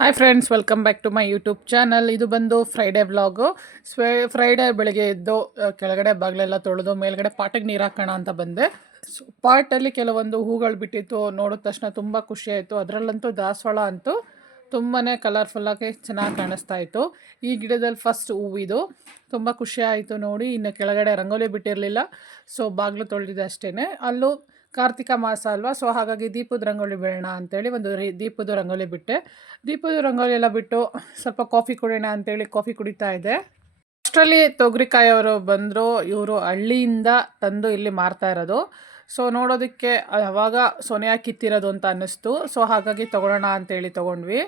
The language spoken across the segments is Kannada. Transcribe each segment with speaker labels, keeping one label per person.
Speaker 1: Hi friends welcome back to my YouTube channel ಇದು ಬಂದು ಫ್ರೈಡೇ ವ್ಲಾಗು ಸ್ವೇ ಫ್ರೈಡೇ ಬೆಳಗ್ಗೆ ಎದ್ದು ಕೆಳಗಡೆ ಬಾಗಿಲೆಲ್ಲ ತೊಳೆದು, ಮೇಲ್ಗಡೆ ಪಾಟಿಗೆ ನೀರು ಹಾಕೋಣ ಅಂತ ಬಂದೆ. ಸೊ ಪಾಟಲ್ಲಿ ಕೆಲವೊಂದು ಹೂಗಳು ಬಿಟ್ಟಿತ್ತು, ನೋಡಿದ ತಕ್ಷಣ ತುಂಬ ಆಯಿತು. ಅದರಲ್ಲಂತೂ ದಾಸವಾಳ ಅಂತೂ ತುಂಬಾ ಕಲರ್ಫುಲ್ಲಾಗಿ ಚೆನ್ನಾಗಿ ಕಾಣಿಸ್ತಾ ಇತ್ತು. ಈ ಗಿಡದಲ್ಲಿ ಫಸ್ಟ್ ಹೂವಿದು ತುಂಬ ಖುಷಿ ಆಯಿತು ನೋಡಿ. ಇನ್ನು ಕೆಳಗಡೆ ರಂಗೋಲಿ ಬಿಟ್ಟಿರಲಿಲ್ಲ. ಸೊ ಬಾಗಿಲು ತೊಳೆದಿದೆ ಅಷ್ಟೇ ಅಲ್ಲೂ ಕಾರ್ತಿಕ ಮಾಸ ಅಲ್ವಾ? ಸೊ ಹಾಗಾಗಿ ದೀಪದ ರಂಗೋಲಿ ಬಿಡೋಣ ಅಂತೇಳಿ ಒಂದು ರೀ, ದೀಪದ ರಂಗೋಲಿ ಬಿಟ್ಟೆ. ದೀಪದ ರಂಗೋಲಿ ಎಲ್ಲ ಬಿಟ್ಟು ಸ್ವಲ್ಪ ಕಾಫಿ ಕುಡಿಯೋಣ ಅಂತೇಳಿ ಕಾಫಿ ಕುಡಿತಾ ಇದೆ ಅಷ್ಟರಲ್ಲಿ ತೊಗರಿಕಾಯಿ ಅವರು ಬಂದರು, ಇವರು ಹಳ್ಳಿಯಿಂದ ತಂದು ಇಲ್ಲಿ ಮಾರ್ತಾ ಇರೋದು. ಸೊ ನೋಡೋದಕ್ಕೆ ಅವಾಗ ಸೊನೆಯಾಗಿ ಕಿತ್ತಿರೋದು ಅಂತ ಅನ್ನಿಸ್ತು. ಸೊ ಹಾಗಾಗಿ ತೊಗೊಳೋಣ ಅಂತೇಳಿ ತೊಗೊಂಡ್ವಿ.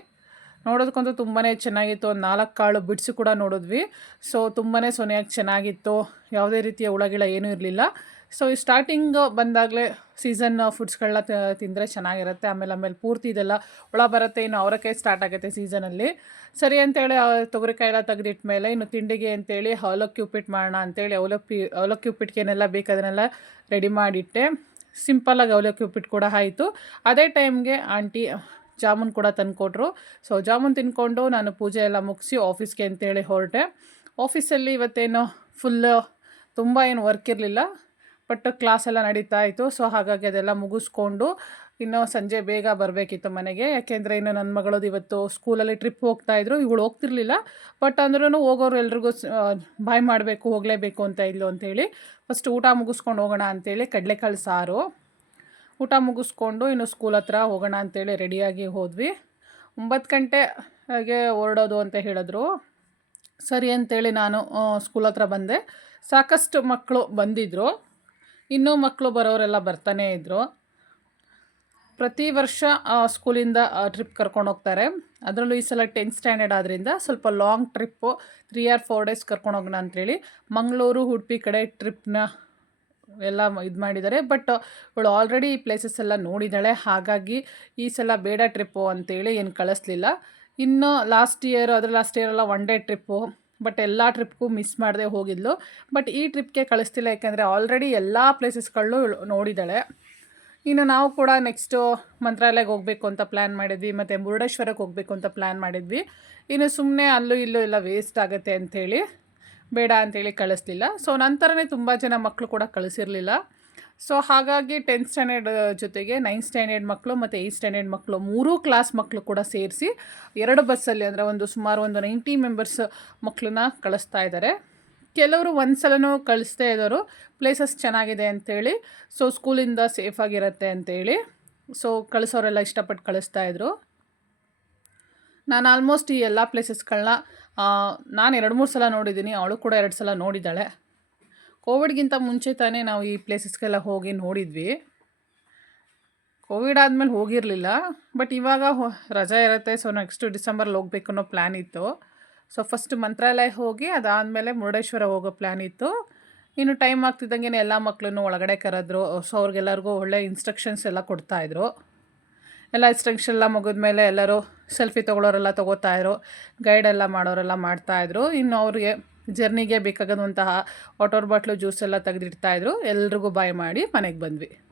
Speaker 1: ನೋಡೋದಕ್ಕಂತೂ ತುಂಬಾ ಚೆನ್ನಾಗಿತ್ತು. ಒಂದು ನಾಲ್ಕು ಕಾಳು ಬಿಡಿಸಿ ಕೂಡ ನೋಡಿದ್ವಿ. ಸೊ ತುಂಬಾ ಸೊನೆಯಾಗಿ ಚೆನ್ನಾಗಿತ್ತು. ಯಾವುದೇ ರೀತಿಯ ಹುಳಗಿಳ ಏನೂ ಇರಲಿಲ್ಲ. ಸೊ ಈ ಸ್ಟಾರ್ಟಿಂಗ್ ಬಂದಾಗಲೇ ಸೀಸನ್ ಫುಡ್ಸ್ಗಳನ್ನ ತಿಂದರೆ ಚೆನ್ನಾಗಿರುತ್ತೆ. ಆಮೇಲೆ ಆಮೇಲೆ ಪೂರ್ತಿ ಇದೆಲ್ಲ ಒಳ ಬರುತ್ತೆ, ಇನ್ನು ಅವರಕ್ಕೆ ಸ್ಟಾರ್ಟ್ ಆಗುತ್ತೆ ಸೀಸನಲ್ಲಿ ಸರಿ ಅಂತೇಳಿ ತೊಗರಿಕಾಯಿ ಎಲ್ಲ ತೆಗೆದಿಟ್ಟ ಮೇಲೆ ಇನ್ನು ತಿಂಡಿಗೆ ಅಂತೇಳಿ, ಅವಲಕ್ಕಿ ಉಪ್ಪಿಟ್ಟು ಮಾಡೋಣ ಅಂತೇಳಿ, ಅವಲಕ್ಕಿ ಅವಲಕ್ಕಿ ಉಪ್ಪಿಟ್ಟಿಗೆ ಏನೆಲ್ಲ ಬೇಕು ಅದನ್ನೆಲ್ಲ ರೆಡಿ ಮಾಡಿಟ್ಟೆ. ಸಿಂಪಲ್ಲಾಗಿ ಅವಲಕ್ಕಿ ಉಪ್ಪಿಟ್ಟು ಕೂಡ ಆಯಿತು. ಅದೇ ಟೈಮ್ಗೆ ಆಂಟಿ, ಜಾಮೂನ್ ಕೂಡ ತಂದುಕೊಟ್ರು. ಸೊ ಜಾಮೂನ್ ತಿನ್ಕೊಂಡು ನಾನು ಪೂಜೆ ಎಲ್ಲ ಮುಗಿಸಿ ಆಫೀಸ್ಗೆ ಅಂತೇಳಿ ಹೊರಟೆ. ಆಫೀಸಲ್ಲಿ ಇವತ್ತೇನು ಫುಲ್ಲು ತುಂಬ ಏನು ವರ್ಕ್ ಇರಲಿಲ್ಲ. ಬಟ್ ಕ್ಲಾಸ್ ಎಲ್ಲ ನಡೀತಾ ಇತ್ತು. ಸೊ, ಹಾಗಾಗಿ ಅದೆಲ್ಲ ಮುಗಿಸ್ಕೊಂಡು ಇನ್ನು ಸಂಜೆ ಬೇಗ ಬರಬೇಕಿತ್ತು ಮನೆಗೆ. ಯಾಕೆಂದರೆ ಇನ್ನು ನನ್ನ ಮಗಳದು ಇವತ್ತು ಸ್ಕೂಲಲ್ಲಿ ಟ್ರಿಪ್ ಹೋಗ್ತಾಯಿದ್ರು ಇವಳು ಹೋಗ್ತಿರ್ಲಿಲ್ಲ. ಬಟ್ ಅಂದ್ರೂ ಹೋಗೋರು ಎಲ್ರಿಗೂ ಬಾಯ್ ಮಾಡಬೇಕು, ಹೋಗಲೇಬೇಕು ಅಂತ ಇದ್ಲು ಅಂತೇಳಿ ಫಸ್ಟ್ ಊಟ ಮುಗಿಸ್ಕೊಂಡು ಹೋಗೋಣ ಅಂತೇಳಿ ಕಡಲೆಕಾಳು ಸಾರು. ಊಟ ಮುಗಿಸ್ಕೊಂಡು ಇನ್ನು ಸ್ಕೂಲ್ ಹತ್ರ ಹೋಗೋಣ ಅಂತೇಳಿ ರೆಡಿಯಾಗಿ ಹೋದ್ವಿ. ಒಂಬತ್ತು ಗಂಟೆ ಹಾಗೆ ಹೊರಡೋದು ಅಂತ ಹೇಳಿದ್ರು. ಸರಿ ಅಂತೇಳಿ ನಾನು ಸ್ಕೂಲ್ ಹತ್ರ ಬಂದೆ. ಸಾಕಷ್ಟು ಮಕ್ಕಳು ಬಂದಿದ್ದರು ಇನ್ನೂ ಮಕ್ಕಳು ಬರೋರೆಲ್ಲ ಬರ್ತಾನೇ ಇದ್ದರು ಪ್ರತಿ ವರ್ಷ ಸ್ಕೂಲಿಂದ ಟ್ರಿಪ್ ಕರ್ಕೊಂಡು ಹೋಗ್ತಾರೆ. ಅದರಲ್ಲೂ ಈ ಸಲ ಟೆಂತ್ ಸ್ಟ್ಯಾಂಡರ್ಡ್ ಆದ್ದರಿಂದ ಸ್ವಲ್ಪ long trip three or four days ಕರ್ಕೊಂಡು ಹೋಗೋಣ ಅಂಥೇಳಿ ಮಂಗಳೂರು, ಉಡುಪಿ ಕಡೆ ಟ್ರಿಪ್ನ ಎಲ್ಲ ಇದು ಮಾಡಿದ್ದಾರೆ. ಬಟ್ ಇವಳು ಆಲ್ರೆಡಿ ಈ ಪ್ಲೇಸಸ್ ಎಲ್ಲ ನೋಡಿದ್ದಾಳೆ ಹಾಗಾಗಿ ಈ ಸಲ ಬೇಡ ಟ್ರಿಪ್ಪು ಅಂತೇಳಿ ಏನು ಕಳಿಸ್ಲಿಲ್ಲ. ಇನ್ನು ಲಾಸ್ಟ್ ಇಯರ್ ಅದರ ಲಾಸ್ಟ್ ಇಯರೆಲ್ಲ ಒನ್ ಡೇ ಟ್ರಿಪ್ಪು ಬಟ್ ಎಲ್ಲ ಟ್ರಿಪ್ಗೂ ಮಿಸ್ ಮಾಡದೆ ಹೋಗಿದ್ಲು. ಬಟ್ ಈ ಟ್ರಿಪ್ಗೆ ಕಳಿಸ್ತಿಲ್ಲ, ಯಾಕೆಂದರೆ ಆಲ್ರೆಡಿ ಎಲ್ಲ ಪ್ಲೇಸಸ್ಗಳನ್ನೂ ನೋಡಿದ್ದಾಳೆ. ಇನ್ನು ನಾವು ಕೂಡ ನೆಕ್ಸ್ಟು ಮಂತ್ರಾಲಯಕ್ಕೆ ಹೋಗಬೇಕು ಅಂತ ಪ್ಲ್ಯಾನ್ ಮಾಡಿದ್ವಿ, ಮತ್ತು ಮುರುಡೇಶ್ವರಕ್ಕೆ ಹೋಗಬೇಕು ಅಂತ ಪ್ಲ್ಯಾನ್ ಮಾಡಿದ್ವಿ. ಇನ್ನು ಸುಮ್ಮನೆ ಅಲ್ಲೂ ಇಲ್ಲೂ ಎಲ್ಲ ವೇಸ್ಟ್ ಆಗುತ್ತೆ ಅಂಥೇಳಿ, ಬೇಡ ಅಂತೇಳಿ ಕಳಿಸ್ಲಿಲ್ಲ. ಸೊ ನಂತರನೇ ತುಂಬ ಜನ ಮಕ್ಕಳು ಕೂಡ ಕಳಿಸಿರಲಿಲ್ಲ. ಸೊ ಹಾಗಾಗಿ ಟೆಂತ್ ಸ್ಟ್ಯಾಂಡರ್ಡ್ ಜೊತೆಗೆ ನೈನ್ತ್ ಸ್ಟ್ಯಾಂಡರ್ಡ್ ಮಕ್ಕಳು ಮತ್ತು ಏಯ್ತ್ ಸ್ಟ್ಯಾಂಡರ್ಡ್ ಮಕ್ಕಳು ಮೂರೂ ಕ್ಲಾಸ್ ಮಕ್ಕಳು ಕೂಡ ಸೇರಿಸಿ ಎರಡು ಬಸ್ಸಲ್ಲಿ ಅಂದರೆ ಒಂದು ಸುಮಾರು ಒಂದು ನೈಂಟಿ ಮೆಂಬರ್ಸ್ ಮಕ್ಕಳನ್ನ ಕಳಿಸ್ತಾ ಇದ್ದಾರೆ ಕೆಲವರು ಒಂದು ಸಲನೂ ಇದ್ದವರು ಪ್ಲೇಸಸ್ ಚೆನ್ನಾಗಿದೆ ಅಂಥೇಳಿ ಸೊ ಸ್ಕೂಲಿಂದ ಸೇಫಾಗಿರುತ್ತೆ ಅಂತೇಳಿ ಸೊ ಕಳಿಸೋರೆಲ್ಲ ಇಷ್ಟಪಟ್ಟು ಕಳಿಸ್ತಾ ಇದ್ರು. ನಾನು ಆಲ್ಮೋಸ್ಟ್ ಈ ಎಲ್ಲ ಪ್ಲೇಸಸ್ಗಳನ್ನ ನಾನು ಎರಡು ಮೂರು ಸಲ ನೋಡಿದ್ದೀನಿ ಅವಳು ಕೂಡ ಎರಡು ಸಲ ನೋಡಿದ್ದಾಳೆ. ಕೋವಿಡ್ಗಿಂತ ಮುಂಚೆ ತಾನೇ ನಾವು ಈ ಪ್ಲೇಸಸ್ಗೆಲ್ಲ ಹೋಗಿ ನೋಡಿದ್ವಿ. ಕೋವಿಡ್ ಆದಮೇಲೆ ಹೋಗಿರಲಿಲ್ಲ. ಬಟ್ ಇವಾಗ ರಜಾ ಇರುತ್ತೆ. ಸೊ ನೆಕ್ಸ್ಟು ಡಿಸೆಂಬರ್ಲಿ ಹೋಗ್ಬೇಕು ಅನ್ನೋ ಪ್ಲ್ಯಾನ್ ಇತ್ತು. ಸೊ ಫಸ್ಟ್ ಮಂತ್ರಾಲಯ ಹೋಗಿ, ಅದಾದಮೇಲೆ ಮುರುಡೇಶ್ವರ ಹೋಗೋ ಪ್ಲ್ಯಾನ್ ಇತ್ತು. ಇನ್ನು ಟೈಮ್ ಆಗ್ತಿದ್ದಂಗೆ ಎಲ್ಲ ಮಕ್ಕಳನ್ನು ಒಳಗಡೆ ಕರೆದ್ರು. ಸೊ, ಅವ್ರಿಗೆಲ್ಲರಿಗೂ ಒಳ್ಳೆ ಇನ್ಸ್ಟ್ರಕ್ಷನ್ಸ್ ಎಲ್ಲ ಕೊಡ್ತಾಯಿದ್ರು ಎಲ್ಲ ಇನ್ಸ್ಟ್ರಕ್ಷನ್ ಎಲ್ಲ ಮುಗಿದ್ಮೇಲೆ ಎಲ್ಲರೂ ಸೆಲ್ಫಿ ತೊಗೊಳೋರೆಲ್ಲ ತೊಗೋತಾಯಿದ್ರು ಗೈಡೆಲ್ಲ ಮಾಡೋರೆಲ್ಲ ಮಾಡ್ತಾಯಿದ್ರು ಇನ್ನು ಅವ್ರಿಗೆ ಜರ್ನಿಗೆ ಬೇಕಾಗದಂತಹ ವಾಟರ್ ಬಾಟ್ಲು ಜ್ಯೂಸ್ ಎಲ್ಲ ತೆಗೆದಿಡ್ತಾಯಿದ್ರು ಎಲ್ರಿಗೂ ಬಾಯ್ ಮಾಡಿ ಮನೆಗೆ ಬಂದ್ವಿ.